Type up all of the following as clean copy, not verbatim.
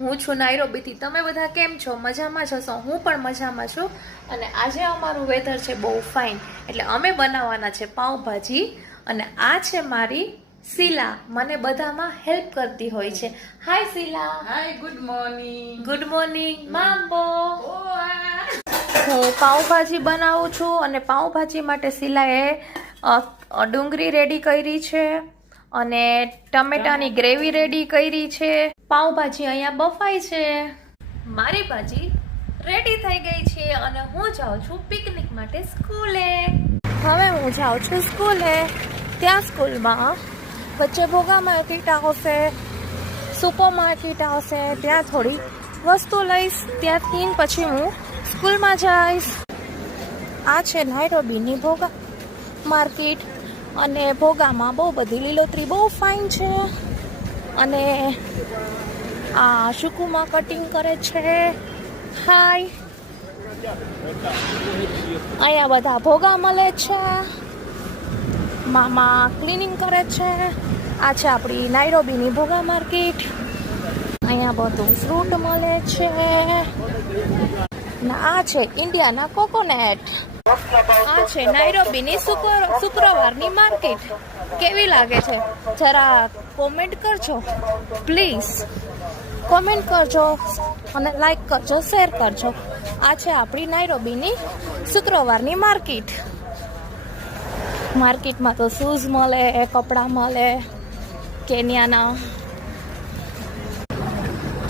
હું છું નાઇરોબીથી. તમે બધા કેમ છો? મજામાં છો? હું પણ મજામાં છું. અને આજે અમારું વેધર છે બહુ ફાઇન, એટલે અમે બનાવવાના છે પાઉંભાજી. અને આ છે મારી શીલા, મને બધામાં હેલ્પ કરતી હોય છે. Hi Sheela. Hi, good morning. Good morning મામ્બો. હું પાઉંભાજી બનાવું છું અને પાઉંભાજી માટે શીલાએ ડુંગળી રેડી કરી છે અને ટમેટાની ગ્રેવી રેડી કરી છે. પાઉંભાજી અહીંયા બફાઈ છે. મારી ભાજી રેડી થઈ ગઈ છે અને હું જાઉં છું પિકનિક માટે સ્કૂલે. હવે હું જાઉં છું સ્કૂલે. ત્યાં સ્કૂલમાં વચ્ચે ભોગા માર્કેટ આવશે, સુપર માર્કેટ આવશે, ત્યાં થોડી વસ્તુ લઈશ. ત્યાંથી પછી હું સ્કૂલમાં જઈશ. આ છે નાઇરોબીની ભોગા માર્કેટ અને ભોગામાં બહુ બધી લીલોતરી બહુ ફાઇન છે. અને આ શુકુમાં કટિંગ કરે છે. હાય. અહીંયા બધા ભોગા મળે છે. મામા ક્લિનિંગ કરે છે. આ છે આપણી નાઇરોબીની ભોગા માર્કેટ. અહીંયા બધું ફ્રૂટ મળે છે. આ છે ઇન્ડિયાના કોકોનટ. આ છે નાઇરોબીની શુક્રવારની માર્કેટ. કેવી લાગે છે જરા કોમેન્ટ કરજો પ્લીઝ. કોમેન્ટ કરજો અને લાઈક કરજો, શેર કરજો. આ છે આપણી નાઇરોબીની શુક્રવારની માર્કેટ. માર્કેટમાં તો શૂઝ મળે, કપડાં મળે કેન્યાના.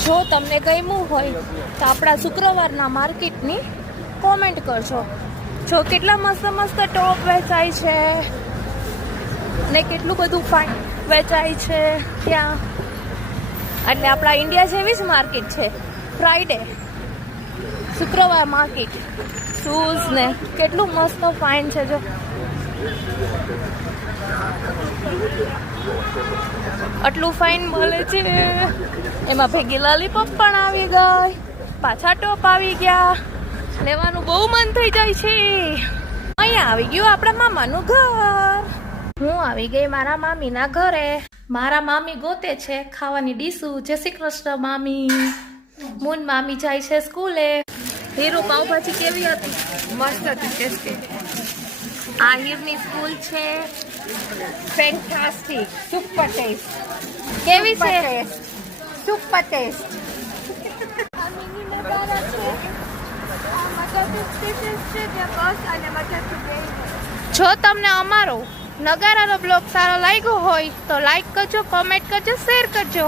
જો તમને ગમ્યું હોય તો આપણા શુક્રવારના માર્કેટની કોમેન્ટ કરજો. જો કેટલા મસ્ત મસ્ત ટોપ વેચાય છે ને કેટલું બધું ફાઇન વેચાય છે ત્યાં. એટલે આપણા ઇન્ડિયા જેવી જ માર્કેટ છે. ફ્રાઈડે શુક્રવાર માર્કેટ. શૂઝ ને કેટલું મસ્ત ફાઇન છે. જો આટલું ફાઇન મળે છે. એમાં ભેગી લોલીપોપ પણ આવી ગઈ, પાછા ટોપ આવી ગયા. લેવાનું બહુ મન થઈ જાય છે. અહીંયા આવી ગયું આપણા મામાનું ઘર. હું આવી ગઈ મારા મામીના ઘરે. મારા મામી ગોતે છે ખાવાની ડીશું. જય શ્રી કૃષ્ણ મામી. મુન મામી જાય છે સ્કૂલે. હીરો પાઉંભાજી કેવી હતી? મસ્ત હતી, ટેસ્ટી. આ હીરની સ્કૂલ છે. Fantastic, super taste. કેવી છે? Super taste. જો તમને અમારો નગારાનો બ્લોગ સારો લાગ્યો હોય તો લાઈક કરજો, કોમેન્ટ કરજો, શેર કરજો.